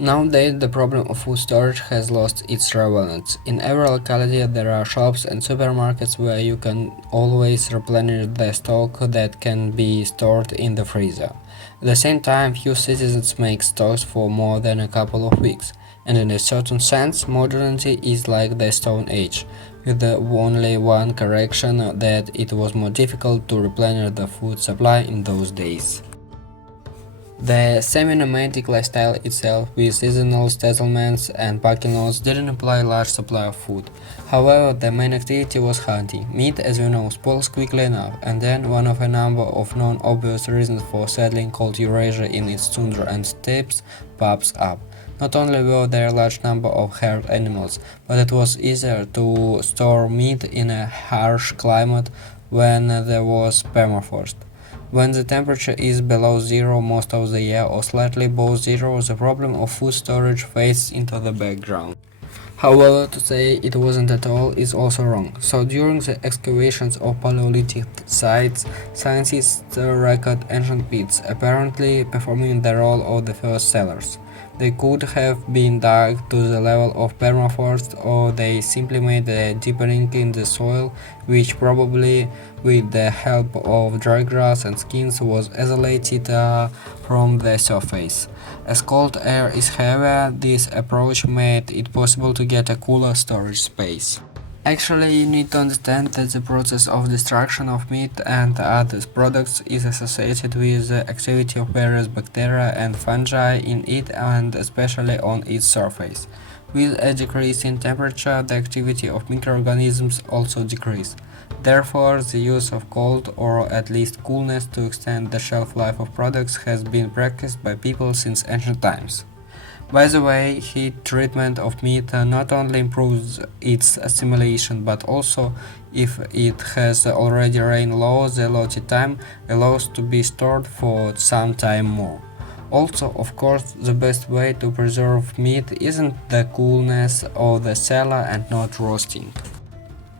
Nowadays, the problem of food storage has lost its relevance. In every locality, there are shops and supermarkets where you can always replenish the stock that can be stored in the freezer. At the same time, few citizens make stocks for more than a couple of weeks, and in a certain sense, modernity is like the Stone Age, with the only one correction that it was more difficult to replenish the food supply in those days. The semi-nomadic lifestyle itself, with seasonal settlements and packing lots, didn't imply large supply of food. However, the main activity was hunting. Meat, as we know, spoils quickly enough, and then one of a number of non-obvious reasons for settling called Eurasia in its tundra and steppes pops up. Not only were there a large number of herd animals, but it was easier to store meat in a harsh climate when there was permafrost. When the temperature is below zero most of the year or slightly above zero, the problem of food storage fades into the background. However, to say it wasn't at all is also wrong. So during the excavations of Paleolithic sites, scientists record ancient pits, apparently performing the role of the first cellars. They could have been dug to the level of permafrost, or they simply made a deepening in the soil, which probably, with the help of dry grass and skins, was isolated from the surface. As cold air is heavier, this approach made it possible to get a cooler storage space. Actually, you need to understand that the process of destruction of meat and other products is associated with the activity of various bacteria and fungi in it and especially on its surface. With a decrease in temperature, the activity of microorganisms also decreases. Therefore, the use of cold or at least coolness to extend the shelf life of products has been practiced by people since ancient times. By the way, heat treatment of meat not only improves its assimilation but also, if it has already rained low, the allotted time allows to be stored for some time more. Also, of course, the best way to preserve meat isn't the coolness of the cellar and not roasting.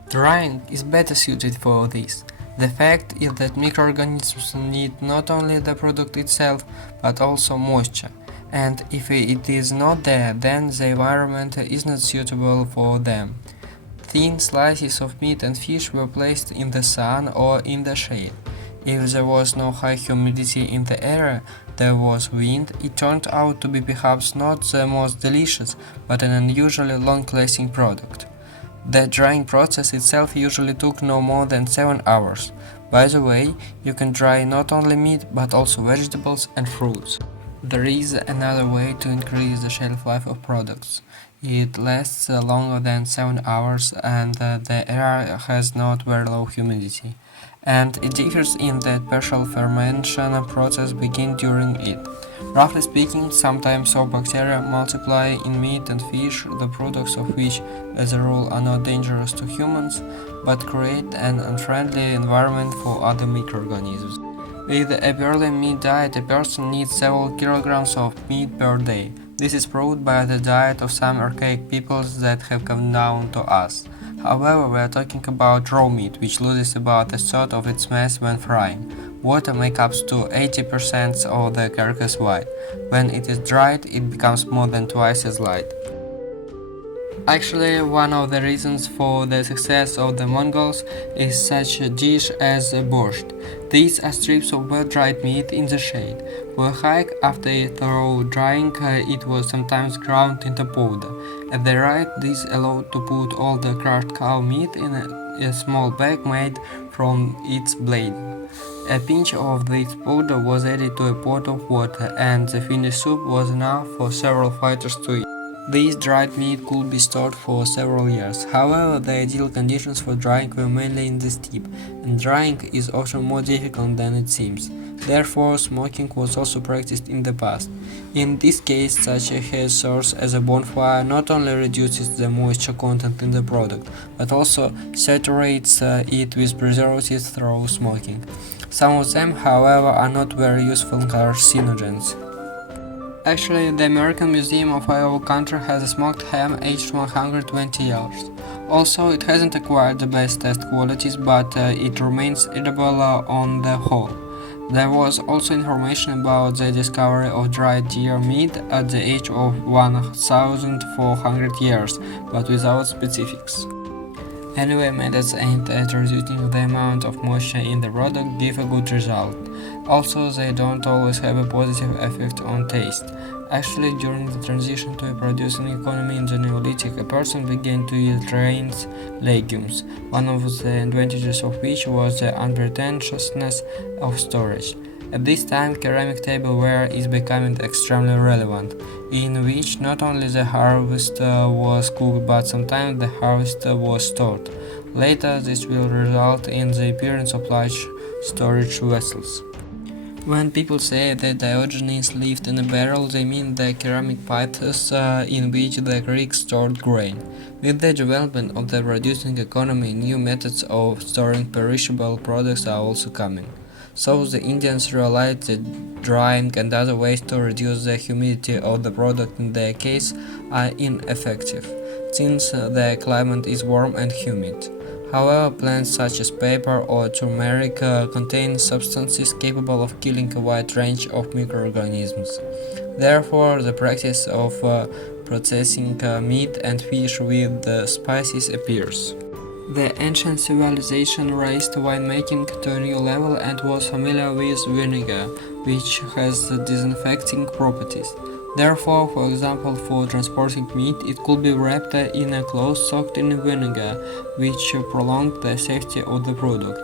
Drying is better suited for this. The fact is that microorganisms need not only the product itself but also moisture, and if it is not there, then the environment is not suitable for them. Thin slices of meat and fish were placed in the sun or in the shade. If there was no high humidity in the area, there was wind, it turned out to be perhaps not the most delicious, but an unusually long-lasting product. The drying process itself usually took no more than 7 hours. By the way, you can dry not only meat but also vegetables and fruits. There is another way to increase the shelf life of products. It lasts longer than 7 hours and the air has not very low humidity. And it differs in that partial fermentation process begins during it. Roughly speaking, some types of bacteria multiply in meat and fish, the products of which, as a rule, are not dangerous to humans, but create an unfriendly environment for other microorganisms. With a purely meat diet, a person needs several kilograms of meat per day. This is proved by the diet of some archaic peoples that have come down to us. However, we are talking about raw meat, which loses about a third of its mass when frying. Water makes up to 80% of the carcass weight. When it is dried, it becomes more than twice as light. Actually, one of the reasons for the success of the Mongols is such a dish as borscht. These are strips of well-dried meat in the shade. For a hike, after a thorough drying, it was sometimes ground into powder. At the right, this allowed to put all the crushed cow meat in a small bag made from its blade. A pinch of this powder was added to a pot of water, and the finished soup was enough for several fighters to eat. This dried meat could be stored for several years. However, the ideal conditions for drying were mainly in the steppe, and drying is often more difficult than it seems. Therefore, smoking was also practiced in the past. In this case, such a heat source as a bonfire not only reduces the moisture content in the product, but also saturates it with preservatives through smoking. Some of them, however, are not very useful carcinogens. Actually, the American Museum of Iowa Country has a smoked ham aged 120 years. Also, it hasn't acquired the best test qualities, but it remains edible on the whole. There was also information about the discovery of dried deer meat at the age of 1400 years, but without specifics. Anyway, methods aimed at reducing the amount of moisture in the product give a good result. Also, they don't always have a positive effect on taste. Actually, during the transition to a producing economy in the Neolithic, a person began to eat grains, legumes, one of the advantages of which was the unpretentiousness of storage. At this time, ceramic tableware is becoming extremely relevant, in which not only the harvest was cooked but sometimes the harvest was stored. Later, this will result in the appearance of large storage vessels. When people say that Diogenes lived in a barrel, they mean the ceramic pipes in which the Greeks stored grain. With the development of the producing economy, new methods of storing perishable products are also coming. So the Indians realized that drying and other ways to reduce the humidity of the product in their case are ineffective, since the climate is warm and humid. However, plants such as paper or turmeric contain substances capable of killing a wide range of microorganisms. Therefore, the practice of processing meat and fish with spices appears. The ancient civilization raised winemaking to a new level and was familiar with vinegar, which has disinfecting properties. Therefore, for example, for transporting meat, it could be wrapped in a cloth soaked in vinegar, which prolonged the safety of the product.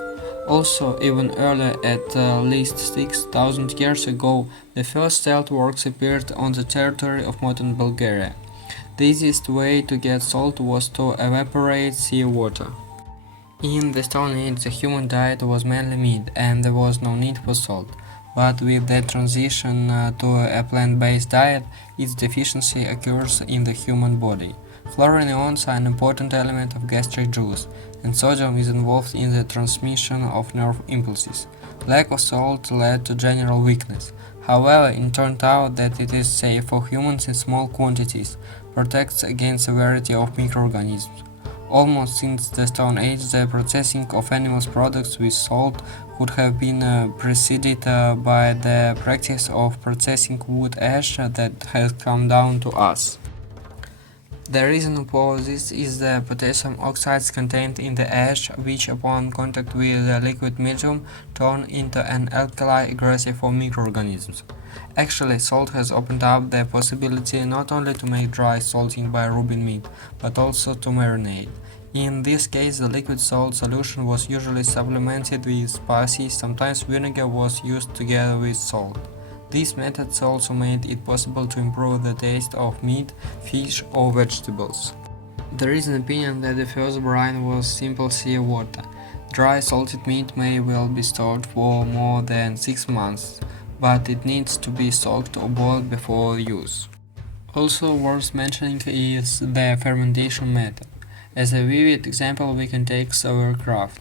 Also, even earlier, at least 6,000 years ago, the first salt works appeared on the territory of modern Bulgaria. The easiest way to get salt was to evaporate sea-water. In the Stone Age, the human diet was mainly meat, and there was no need for salt. But with the transition to a plant-based diet, its deficiency occurs in the human body. Fluorine ions are an important element of gastric juice, and sodium is involved in the transmission of nerve impulses. Lack of salt led to general weakness. However, it turned out that it is safe for humans in small quantities, protects against severity of microorganisms. Almost since the Stone Age, the processing of animal products with salt could have been preceded by the practice of processing wood ash that has come down to us. The reason for this is the potassium oxides contained in the ash, which upon contact with the liquid medium turn into an alkali aggressive for microorganisms. Actually, salt has opened up the possibility not only to make dry salting by rubbing meat, but also to marinate. In this case, the liquid salt solution was usually supplemented with spices, sometimes vinegar was used together with salt. These methods also made it possible to improve the taste of meat, fish, or vegetables. There is an opinion that the first brine was simple sea water. Dry salted meat may well be stored for more than 6 months, but it needs to be soaked or boiled before use. Also worth mentioning is the fermentation method. As a vivid example, we can take sauerkraut.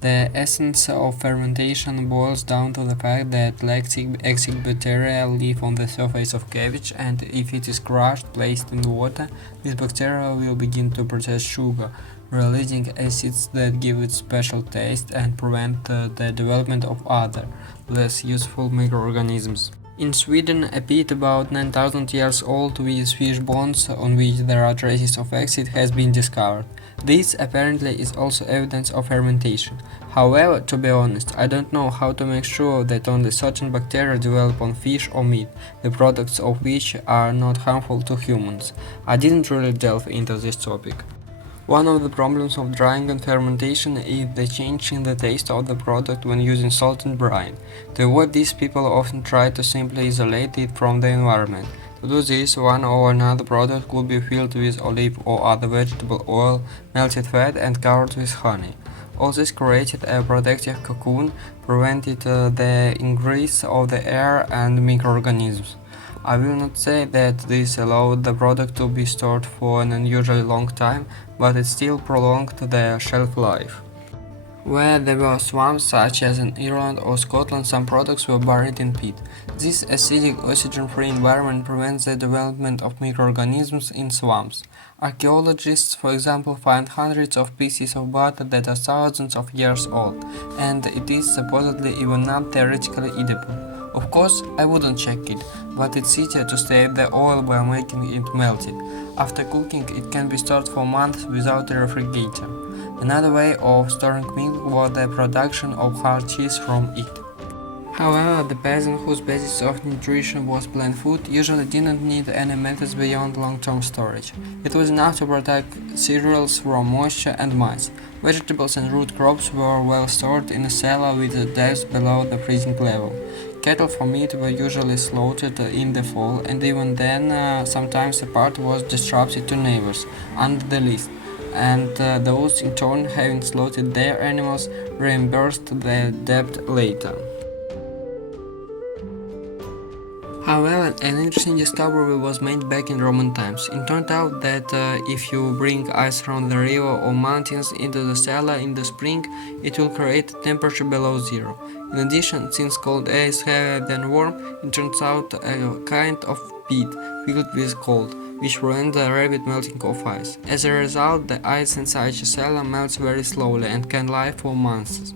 The essence of fermentation boils down to the fact that lactic acid bacteria live on the surface of cabbage, and if it is crushed, placed in water, this bacteria will begin to process sugar, releasing acids that give it special taste and prevent the development of other, less useful microorganisms. In Sweden, a pit about 9,000 years old with fish bones on which there are traces of acid has been discovered. This apparently is also evidence of fermentation. However, to be honest, I don't know how to make sure that only certain bacteria develop on fish or meat, the products of which are not harmful to humans. I didn't really delve into this topic. One of the problems of drying and fermentation is the change in the taste of the product when using salt and brine. To avoid this, people often try to simply isolate it from the environment. To do this, one or another product could be filled with olive or other vegetable oil, melted fat, and covered with honey. All this created a protective cocoon, prevented the ingress of the air and microorganisms. I will not say that this allowed the product to be stored for an unusually long time, but it still prolonged the shelf life. Where there were swamps, such as in Ireland or Scotland, some products were buried in peat. This acidic, oxygen-free environment prevents the development of microorganisms in swamps. Archaeologists, for example, find hundreds of pieces of butter that are thousands of years old, and it is supposedly even not theoretically edible. Of course, I wouldn't check it, but it's easier to save the oil by making it melted. After cooking, it can be stored for months without a refrigerator. Another way of storing milk was the production of hard cheese from it. However, the peasant whose basis of nutrition was plant food usually didn't need any methods beyond long-term storage. It was enough to protect cereals from moisture and mice. Vegetables and root crops were well stored in a cellar with a depth below the freezing level. Cattle for meat were usually slaughtered in the fall, and even then, sometimes a part was distributed to neighbors under the list, and those in turn, having slaughtered their animals, reimbursed the debt later. However, an interesting discovery was made back in Roman times. It turned out that if you bring ice from the river or mountains into the cellar in the spring, it will create a temperature below zero. In addition, since cold air is heavier than warm, it turns out a kind of peat filled with cold, which prevents the rapid melting of ice. As a result, the ice inside the cellar melts very slowly and can lie for months.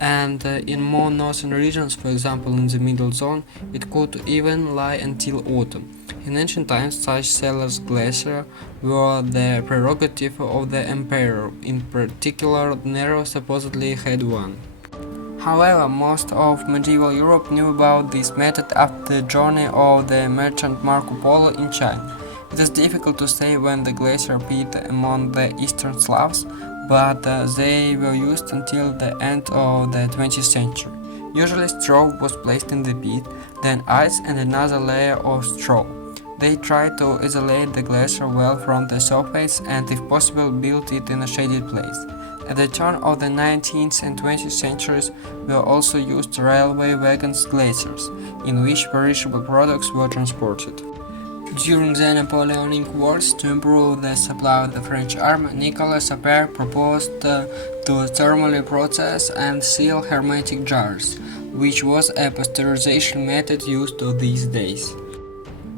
And in more northern regions, for example in the middle zone, it could even lie until autumn. In ancient times, such cellars glaciers were the prerogative of the emperor. In particular, Nero supposedly had one. However, most of medieval Europe knew about this method after the journey of the merchant Marco Polo in China. It is difficult to say when the glacier appeared among the Eastern Slavs, but they were used until the end of the 20th century. Usually straw was placed in the pit, then ice and another layer of straw. They tried to isolate the glacier well from the surface and if possible built it in a shaded place. At the turn of the 19th and 20th centuries were also used railway wagons glaciers, in which perishable products were transported. During the Napoleonic Wars, to improve the supply of the French army, Nicolas Appert proposed to thermally process and seal hermetic jars, which was a pasteurization method used to these days.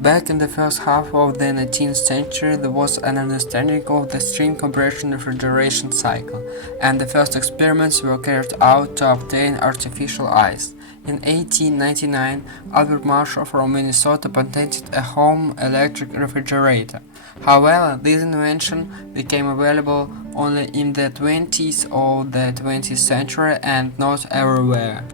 Back in the first half of the 19th century, there was an understanding of the steam compression refrigeration cycle, and the first experiments were carried out to obtain artificial ice. In 1899, Albert Marshall from Minnesota patented a home electric refrigerator. However, this invention became available only in the 20s of the 20th century and not everywhere.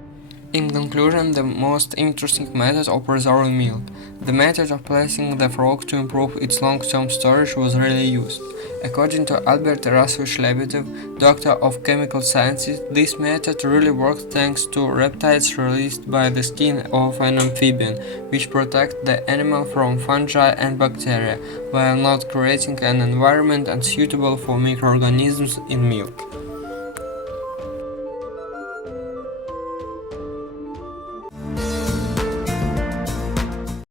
In conclusion, the most interesting method of preserving milk, the method of placing the frog to improve its long-term storage, was rarely used. According to Albert Erasmus Lebedev, doctor of chemical sciences, this method really works thanks to reptiles released by the skin of an amphibian, which protect the animal from fungi and bacteria, while not creating an environment unsuitable for microorganisms in milk.